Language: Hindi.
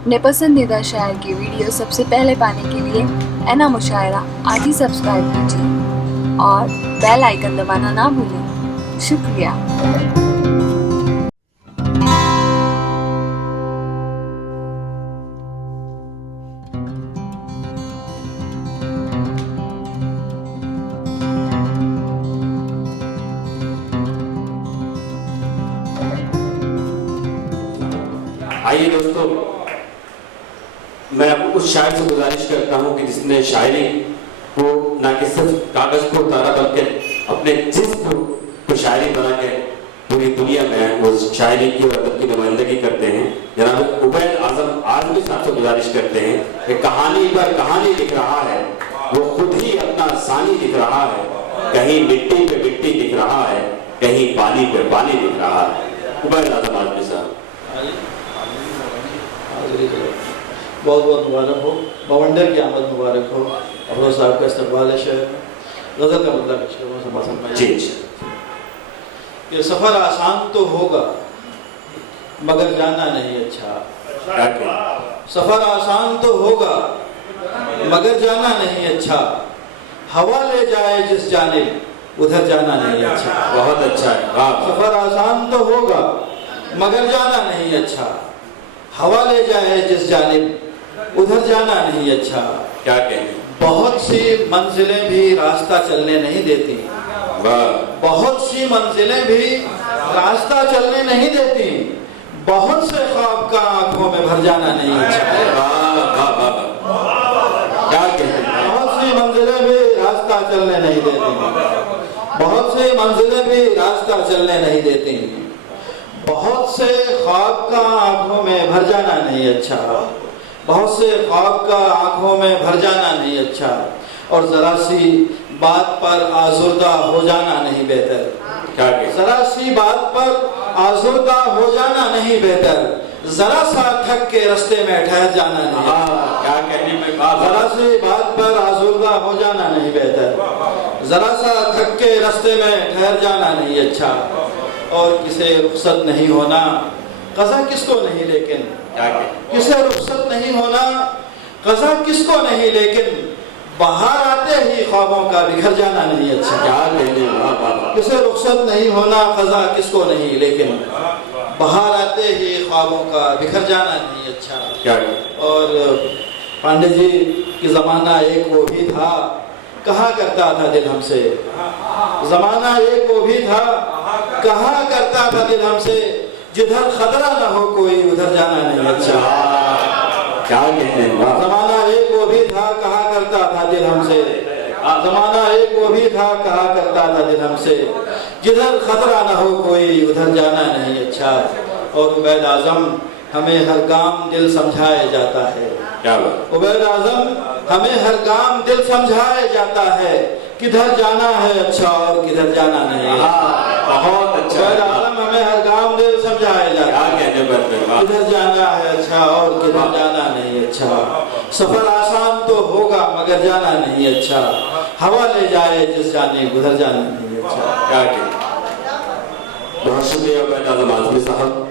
अपने पसंदीदा शायर की वीडियो सबसे पहले पाने के लिए एना मुशायरा आज ही सब्सक्राइब कीजिए और बेल आइकन दबाना ना भूलें। शुक्रिया। आइए दोस्तों, मैं उस शायर से गुजारिश करता हूँ कि जिसने शायरी को ना कि सिर्फ कागज को उतारा बल्कि अपने जिस्म को शायरी बना के पूरी दुनिया में वो शायरी की और अदब की नुमाइंदगी करते हैं। जनाब उबैद आजम आज भी साथ गुजारिश करते हैं कि कहानी पर कहानी लिख रहा है, वो खुद ही अपना सानी लिख रहा है, कहीं मिट्टी पे मिट्टी लिख रहा है, कहीं पानी पे पानी लिख रहा है। उबैद आजम आजमी साहब, बहुत बहुत मुबारक हो, बवंडर की आमद मुबारक हो। अफरोज साहब का इस्तकबाल है शहर में। गज़ल का मतलब जी। ये सफ़र आसान तो होगा मगर जाना नहीं अच्छा। सफ़र आसान तो होगा मगर जाना नहीं अच्छा, हवा ले जाए जिस जानिब उधर जाना नहीं अच्छा। बहुत अच्छा है। सफ़र आसान तो होगा मगर जाना नहीं अच्छा, हवा ले जाए जिस जानिब उधर जाना नहीं अच्छा। क्या कहें? बहुत सी मंजिलें भी रास्ता चलने नहीं देती, बहुत सी मंजिलें भी रास्ता चलने नहीं देती, बहुत से ख्वाब का आंखों में भर जाना नहीं अच्छा। क्या कहें? बहुत सी मंजिलें भी रास्ता चलने नहीं देती, बहुत सी मंजिलें भी रास्ता चलने नहीं देती, बहुत से ख्वाब का आंखों में भर जाना नहीं अच्छा, बहुत से ख्वाब का आंखों में भर जाना नहीं अच्छा, और जरा सी बात पर आजुर्दा हो जाना नहीं बेहतर। क्या जरा सी बात पर आजुर्दा हो जाना नहीं बेहतर, जरा सा थक के रास्ते में ठहर जाना नहीं। क्या कहने में जरा सी बात पर आजुर्दा हो जाना नहीं बेहतर, जरा सा थक के रास्ते में ठहर जाना नहीं अच्छा, और किसे रुखसत नहीं होना कज़ा किसको नहीं लेकिन, किसे रुखसत नहीं होना कज़ा किसको नहीं लेकिन, बाहर आते ही ख्वाबों का बिखर जाना नहीं अच्छा। किसे रुखसत नहीं होना कज़ा किसको नहीं लेकिन, बाहर आते ही ख्वाबों का बिखर जाना नहीं अच्छा। और पांडे जी की ज़माना एक वो भी था, कहा करता था दिल हमसे, ज़माना एक वो भी था, कहा करता था दिल हमसे, जिधर खतरा ना हो कोई उधर जाना नहीं अच्छा। क्या कहते हैं? ज़माना एक वो भी था, कहा करता था दिल हमसे, ज़माना एक वो भी था, कहा करता था दिल हमसे, जिधर खतरा ना हो कोई उधर जाना नहीं अच्छा। और उबैद आजम हमें हर गाम दिल समझाया जाता है। क्या उबैद आजम हमें हर गाम दिल समझाया जाता है, किधर जाना है अच्छा और किधर जाना नहीं। बहुत अच्छा। उबैद आजम हमें हर गाम दिल समझाया जाता है, किधर जाना है अच्छा और किधर जाना नहीं अच्छा, सफर आसान तो होगा मगर जाना नहीं अच्छा, हवा ले जाए जिस जाने उधर जाना नहीं अच्छा। क्या? बहुत शुक्रिया उबैद आजम आजमी साहब।